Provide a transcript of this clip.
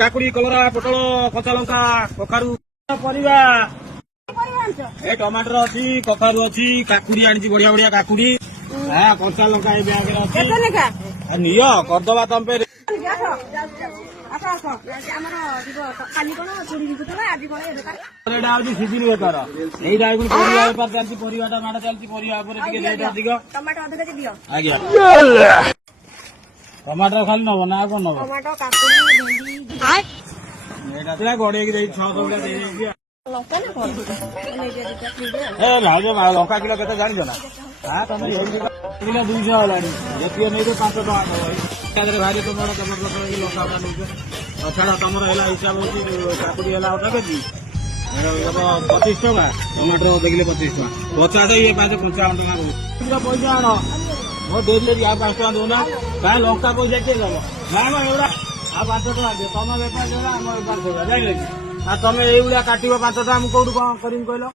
କାକୁଡି କଲରା ପୋଟଳ କଞ୍ଚା ଲଙ୍କା କଖାରୁ ପରିବା ଏ ଟମାଟର ଅଛି କଖାରୁ ଅଛି କାକୁଡି ଆଣିଛି ବଢିଆ ବଢିଆ କାକୁଡି କଞ୍ଚା ଲଙ୍କା ଏ ବ୍ୟାଗରେ ଅଛି ନିଅ କରିଦବା ତମ ଏଇଟା ହଉଛି ସିଜିନ ବେପାର ଏଇଟା ପରିବା ବେପାର ଚାଲିଛି ପରିବାଟା ମାଡ ଚାଲିଛି ପରିବା ଉପରେ ଟିକେ ରେଟ୍ ଅଧିକ ଆଜ୍ଞା ଟମାଟର ଖାଲି ନବ ନା ଆଉ କଣ ନବ ଏଇଟା ଗଡେଇକି ଦେଇଛି 600 ଭଳିଆ ଦେଇଦେଇଛି ଭାଉଜ ଲଙ୍କା କିଲୋ କେତେ ଜାଣିଛ ନା ତମେ କିଲୋ 200 ହେଲାଣି ଯେତିକି ନେଇଛ 5 ଟଙ୍କା ଭାରି ତମର ଟମାଟର ଲଙ୍କା ନେଇଛ ଛାଡ ତମର ହେଲା ହିସାବ ହଉଛି କାକୁଡି ହେଲା ଅଧା କେଜି 25 ଟଙ୍କା ଟମାଟର ଦେଖିଲେ 25 ଟଙ୍କା 50 ଇଏ 55 ଟଙ୍କା ପଇସା ଆଣ ମୋ ଡେଲି ଆଉ 5 ଟଙ୍କା ଦଉନା କାହିଁ ଲଙ୍କା ପଇସା କିଏ ଦବ ନା ମ ଏଗୁଡା ଆଉ 5 ଟଙ୍କା ଦିଅ ତମ ବେପାର ଦେଲା ଆମ ବେପାର କରିବା ଜାଣିଲେ କି ଆଉ ତମେ ଏଇଭଳିଆ କାଟିବ 5 ଟଙ୍କା ମୁଁ କୋଉଠୁ କଣ କରିବି କହିଲ।